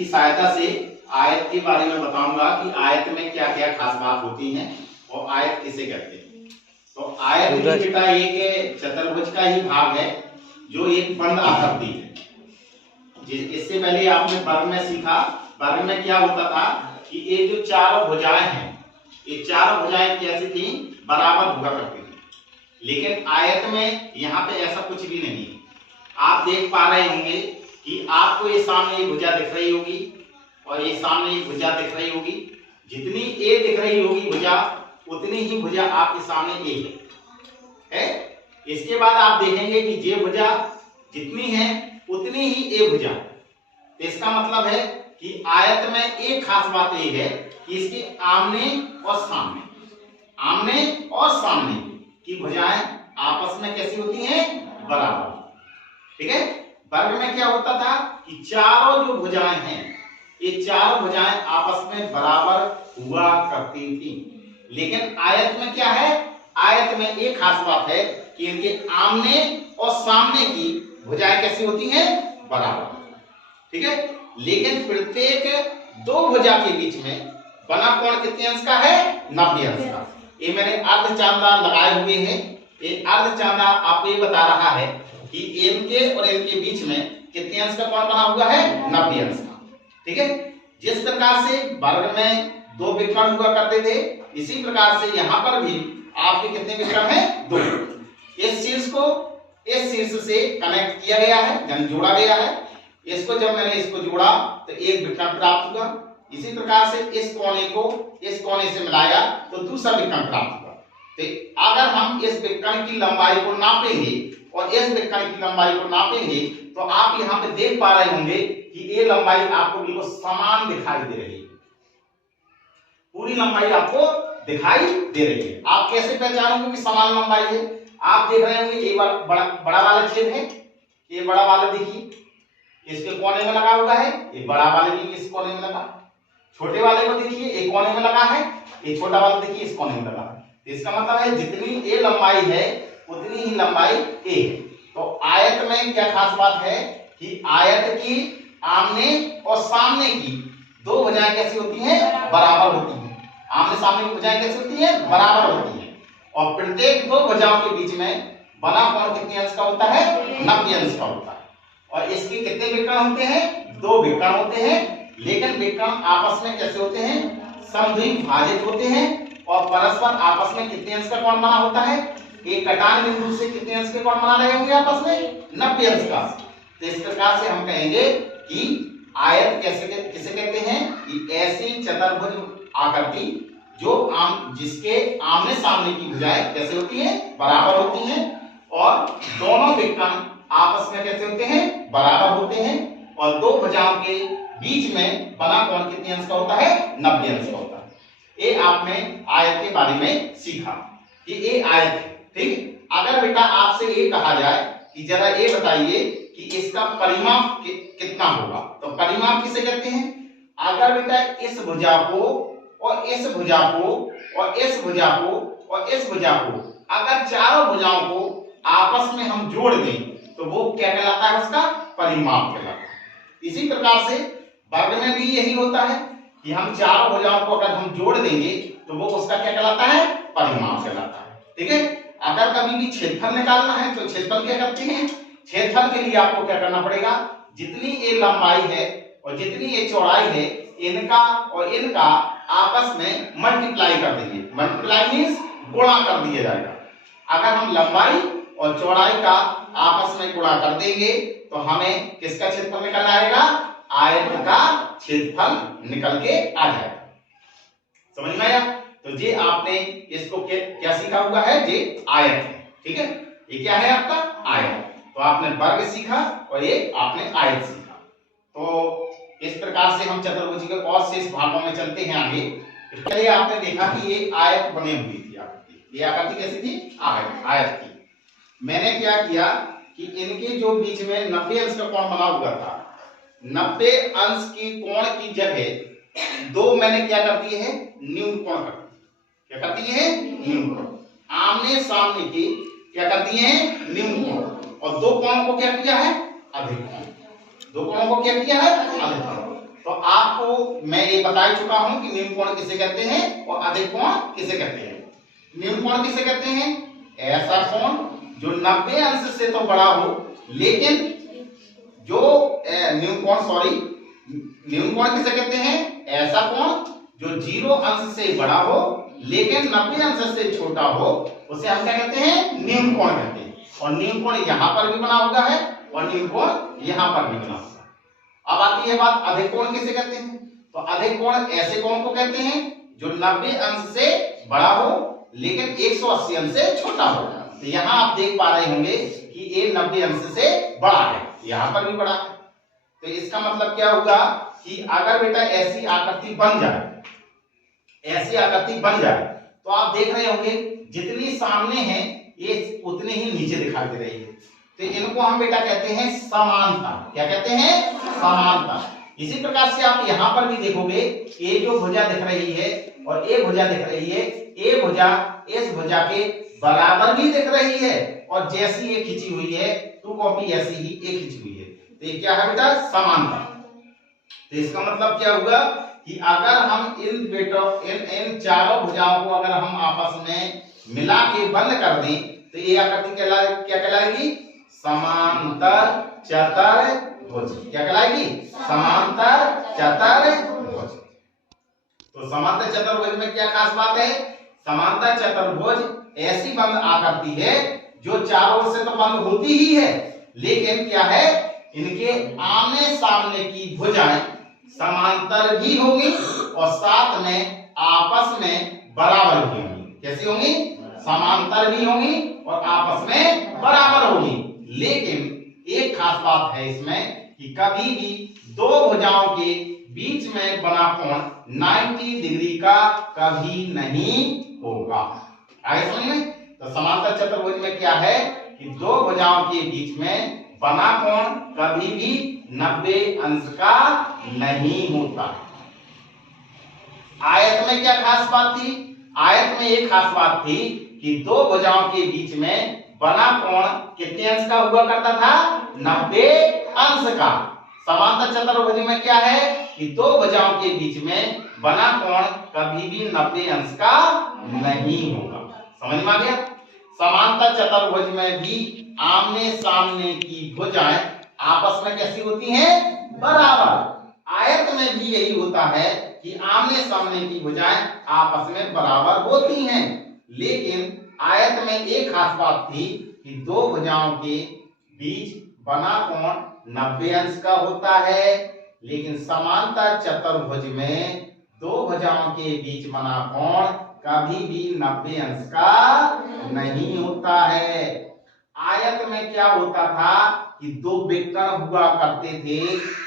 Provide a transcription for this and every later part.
की सहायता से आयत के बारे में बताऊंगा कि आयत में क्या क्या खास बात होती है और आयत किसे कहते हैं। तो आयत भी बेटा एक चतुर्भुज का ही भाग है जो एक बंद आकृति है। इससे पहले आपने वर्ग में सीखा, वर्ग में क्या होता था कि ये जो चारों भुजाएं हैं, ये चारों भुजाएं कैसी थी, बराबर हुआ करती थी। लेकिन आयत में यहाँ पे ऐसा कुछ भी नहीं। आप देख पा रहे होंगे कि आपको ये सामने ये भुजा दिख रही होगी और ये सामने ये भुजा दिख रही होगी। जितनी ए दिख रही होगी भुजा, उतनी ही भुजा आपके सामने ए है। इसके बाद आप देखेंगे कि जे भुजा जितनी है उतनी ही ए भुजा। तो इसका मतलब है कि आयत में एक खास बात ये है कि इसके आमने और सामने की भुजाएं आपस में कैसी होती हैं, बराबर। ठीक है। वर्ग में क्या होता था कि चारों जो भुजाएं हैं, ये चारों भुजाएं आपस में बराबर हुआ करती थी। लेकिन आयत में क्या है, आयत में एक खास बात है कि इनके आमने और सामने की भुजाएं कैसी होती हैं, बराबर। ठीक है। लेकिन प्रत्येक दो भुजा के बीच में बना कोण कितने अंश का है, 90 अंश का। ये मैंने अर्धचांदा लगाए हुए हैं। ये अर्धचांदा आपको ये बता रहा है कि इनके और इनके बीच में कितने अंश का कोण बना हुआ है, 90 अंश का। ठीक है। जिस प्रकार से वर्ग में दो विकर्ण हुआ करते थे, इसी प्रकार से यहाँ पर भी आपके कितने विकर्ण हैं, 2। इस शीर्ष को इस शीर्ष से कनेक्ट किया गया है, यानी जोड़ा गया है। इसको जब मैंने इसको जोड़ा तो एक विकर्ण प्राप्त हुआ। इसी प्रकार से इस कोने को इस कोने से मिलाया तो दूसरा विकर्ण प्राप्त हुआ। तो अगर हम इस विकर्ण की लंबाई को नापेंगे और इस विकर्ण की लंबाई को नापेंगे तो आप यहाँ पे देख पा रहे होंगे कि ये लंबाई आपको बिल्कुल समान दिखाई दे रही है। पूरी लंबाई आपको दिखाई दे रही है। आप कैसे पहचानोगे कि समान लंबाई है? आप देख रहे होंगे ये बड़ा वाला छेद है, ये बड़ा वाला देखिए इसके कोने में लगा हुआ है, ये बड़ा वाले भी इस कोने में लगा। छोटे वाले को देखिए एक कोने में लगा है, ये छोटा वाला देखिए इस कोने में लगा है। इसका मतलब है जितनी ए लंबाई है उतनी ही लंबाई ए है। तो आयत में क्या खास बात है कि आयत की आमने और सामने की दो भुजाएं कैसी होती हैं, बराबर होती हैं। आमने सामने की भुजाएं कैसी होती हैं, बराबर होती हैं। और प्रत्येक दो भुजाओं के बीच में बना कोण कितने अंश का होता है, 90 अंश का होता है। और इसके कितने विकर्ण होते हैं, 2 विकर्ण होते हैं। लेकिन विकर्ण आपस में कैसे होते हैं, समद्विभाजित होते हैं और परस्पर आपस में कितने अंश का कोण बना होता है, एक कटान बिंदु से कितने अंश के कोण बना रहे होंगे आपस में, 90 अंश का। तो इस प्रकार से हम कहेंगे कि आयत किसे कहते हैं कि ऐसी चतुर्भुज आकृति जो जिसके आमने सामने की भुजाएं कैसे होती हैं, बराबर होती हैं और दोनों विकर्ण आपस में कैसे होते हैं, बराबर होते हैं। और दो भुजाओं के बीच में बना कोण कितने अंश का होता है, 90 अंश का होता है। ये आपने आयत के बारे में सीखा कि ये आयत है। ठीक। अगर बेटा आपसे ये कहा जाए कि जरा ये बताइए कि इसका परिमाप कितना होगा, तो परिमाप किसे कहते हैं? अगर बेटा इस भुजा को और इस भुजा को और इस भुजा को और इस भुजा को अगर चारों भुजाओं को आपस में हम जोड़ दें तो वो क्या कहलाता है, उसका परिमाप कहलाता है। इसी प्रकार से वर्ग में भी यही होता है कि हम चारों भुजाओं को अगर हम जोड़ देंगे तो वो उसका क्या कहलाता है, परिमाप कहलाता है। ठीक है। अगर कभी भी क्षेत्रफल निकालना है तो क्षेत्रफल क्या करते हैं, क्षेत्रफल के लिए आपको क्या करना पड़ेगा, जितनी ये लंबाई है और जितनी ये चौड़ाई है, इनका और इनका आपस में मल्टीप्लाई कर देंगे। मल्टीप्लाई मींस गुणा कर दिया जाएगा। अगर हम लंबाई और चौड़ाई का आपस में गुणा कर देंगे तो हमें किसका क्षेत्रफल निकल आएगा, आयत का क्षेत्रफल निकल के आ जाएगा। समझ में आया? तो ये आपने इसको क्या सीखा हुआ है, ये आयत है। ठीक है। ये क्या है आपका, आयत। तो आपने वर्ग सीखा और ये आपने आयत सीखा। तो इस प्रकार से हम चतुर्भुज के और शेष भागों में चलते हैं आगे। पहले आपने देखा कि ये आयत बनी हुई थी आकृति। ये आकृति कैसी थी, आयत की। मैंने क्या किया कि इनके जो बीच में 90 अंश का कोण बना हुआ था, 90 अंश की कोण की जगह 2 मैंने क्या कर दिए हैं, न्यून कोण कर दिए। क्या कर दिए हैं, न्यून कोण। आमने सामने की क्या कर दिए हैं, न्यून कोण। और 2 कोणों को क्या किया है, अधिक कोण। 2 कोणों को क्या किया है, अधिक कोण। तो आपको मैं ये बता ही चुका हूं कि निम्न कोण किसे कहते हैं और अधिक कोण किसे कहते हैं। निम्न कोण किसे कहते हैं? ऐसा कोण जो 90 अंश से तो बड़ा हो, लेकिन जो न्यून कोण किसे कहते हैं? ऐसा कोण जो 0 अंश से बड़ा हो लेकिन 90 अंश से छोटा हो, उसे हम क्या कहते हैं? न्यून कोण कहते हैं। और न्यून कोण यहां पर भी बना होगा है और न्यून कोण यहां पर भी बना होगा। अब आती है बात अधिक कोण किसे कहते हैं? तो अधिक कोण ऐसे कोण को कहते हैं जो 90 अंश से बड़ा हो लेकिन 180 अंश से छोटा हो। तो यहां आप देख पा रहे होंगे कि ये 90 अंश से बड़ा है, यहां पर भी बड़ा है। तो इसका मतलब क्या होगा कि अगर बेटा ऐसी आकृति बन जाए, तो आप देख रहे होंगे जितनी सामने है ये उतनी ही नीचे दिखाई दे रही है। तो इनको हम बेटा कहते हैं समानता। क्या कहते हैं? समानता। इसी प्रकार से आप यहां पर भी देखोगे, ये जो भुजा दिख रही है और ये भुजा दिख रही है, ये भुजा इस भुजा के बराबर भी दिख रही है और जैसी ये खिंची हुई है टू कॉपी ऐसी ही ये खिंची हुई है। तो ये क्या है बेटा? समानता। तो इसका मतलब क्या होगा कि अगर हम इन चारों भुजाओं को अगर हम आपस में मिला के बंद कर दें तो ये आकृति क्या कहलाएगी? समांतर चतुर्भुज। क्या कहलाएगी? समांतर चतुर्भुज। तो समांतर चतुर्भुज में क्या खास बात है? समांतर चतुर्भुज ऐसी बंद आकृति है जो चारों ओर से तो बंद होती ही है, लेकिन क्या है, इनके आमने सामने की भुजाएं समांतर भी होंगी और साथ में आपस में बराबर भी होंगी। कैसी होंगी? समांतर भी होंगी और आपस में बराबर होंगी। लेकिन एक खास बात है इसमें कि कभी भी दो भुजाओं के बीच में बना कोण 90 डिग्री का कभी नहीं होगा। आगे समझ में? तो समांतर चतुर्भुज में क्या है कि दो भुजाओं के बीच में बना कोण कभी भी 90 अंश का नहीं होता। आयत में क्या खास बात थी? आयत में एक खास बात थी कि दो भुजाओं के बीच में बना कोण कितने अंश का हुआ करता था? 90 अंश का। समांतर चतुर्भुज में क्या है कि दो भुजाओं के बीच में बना कोण कभी भी 90 अंश का नहीं होगा। समझ में आ गया? समांतर चतुर्भुज में भी आमने सामने की भुजाएं आपस में कैसी होती हैं? बराबर। आयत में भी यही होता है कि आमने सामने की भुजाएं आपस में बराबर होती हैं, लेकिन आयत में एक खास बात थी कि दो भुजाओं के बीच बना कोण 90 अंश का होता है, लेकिन समांतर चतुर्भुज में दो भुजाओं के बीच बना कोण कभी भी 90 अंश का नहीं होता है। आयत में क्या होता था कि दो विकर्ण हुआ करते थे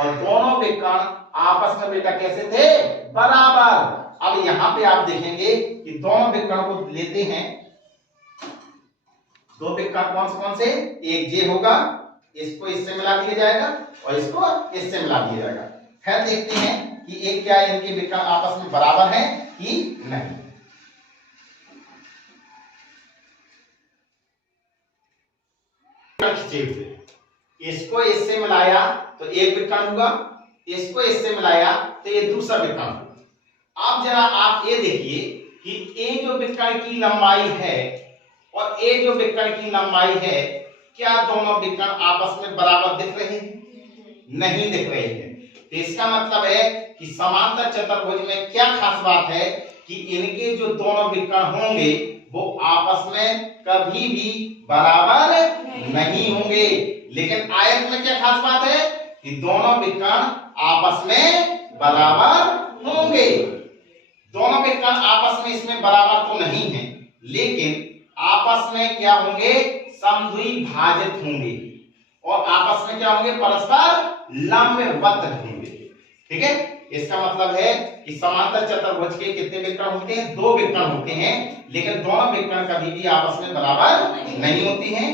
और दोनों विकर्ण आपस में बेटा कैसे थे? बराबर। अब यहां पे आप देखेंगे कि दोनों विकर्ण को लेते हैं। दो विकर्ण कौन से? एक जे होगा, इसको इससे मिला दिया जाएगा और इसको इससे मिला दिया जाएगा। फिर देखते हैं कि एक क्या इनके विकर्ण आपस में बराबर हैं कि नहीं। इसको इससे मिलाया तो एक विकर्ण हुआ, इसको इससे मिलाया तो ये दूसरा विकर्ण हुआ। अब जरा आप ये देखिए कि ये जो विकर्ण की लंबाई है और ये जो विकर्ण की लंबाई है, क्या दोनों विकर्ण आपस में बराबर दिख रहे हैं? नहीं दिख रहे हैं। तो इसका मतलब है कि समांतर चतुर्भुज में क्या खास बात है कि इनके जो दोनों विकर्ण होंगे वो आपस में कभी भी बराबर नहीं होंगे। लेकिन आयत में क्या खास बात है कि दोनों विकर्ण आपस में बराबर होंगे। दोनों विकर्ण आपस में इसमें बराबर तो नहीं है, लेकिन आपस में क्या होंगे? समद्विभाजित होंगे और आपस में क्या होंगे? परस्पर लंबवत होंगे। ठीक है? इसका मतलब है कि समांतर चतुर्भुज के कितने विकर्ण होते हैं? दो विकर्ण होते हैं, लेकिन दोनों विकर्ण कभी भी आपस में बराबर नहीं होती हैं,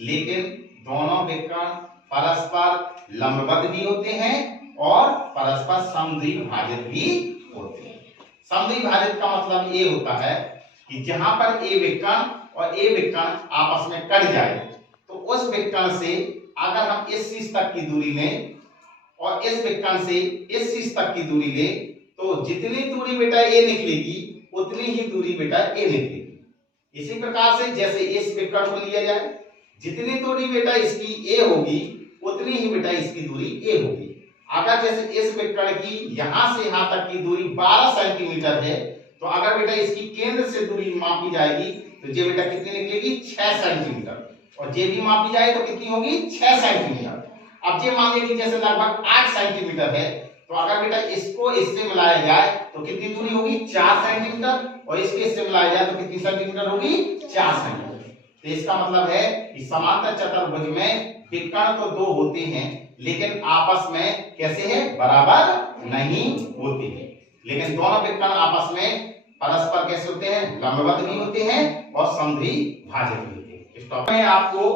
लेकिन दोनों विकर्ण परस्पर लंबवत भी होते हैं और परस्पर समद्विभाजित भी होते हैं। समद्विभाजित का मतलब ये होता है कि जहां पर ए विकर्ण और ए विकर्ण आपस में कट जाए तो उस विकर्ण से अगर हम इस चीज तक की दूरी लें और इस विकर्ण से इस शीर्ष तक की दूरी ले तो जितनी दूरी बेटा ए निकलेगी उतनी ही दूरी बेटा ए निकलेगी। इसी प्रकार से जैसे इस विकर्ण को लिया जाए, जितनी दूरी बेटा इसकी ए होगी उतनी ही बेटा इसकी दूरी ए होगी। अगर जैसे इस विकर्ण की यहां से यहां तक की दूरी 12 सेंटीमीटर है तो अगर बेटा इसकी केंद्र से दूरी मापी जाएगी तो ये बेटा कितनी निकलेगी 6 सेंटीमीटर, और ये भी मापी जाए तो कितनी होगी 6 सेंटीमीटर। अब ये मान लीजिए जैसे लगभग 8 सेंटीमीटर है तो अगर बेटा इसको इससे मिलाया जाए तो कितनी दूरी होगी 4 सेंटीमीटर, और इसके इससे मिलाया जाए तो कितनी सेंटीमीटर होगी 4 सेंटीमीटर। तो इसका मतलब है कि समांतर चतुर्भुज में विकर्ण तो दो होते हैं लेकिन आपस में कैसे है बराबर नहीं होते हैं। लेकिन दोनों विकर्ण आपस में परस्पर कैसे होते हैं लंबवत भी होते हैं और समद्विभाजक भी होते हैं। इस टॉपिक में आपको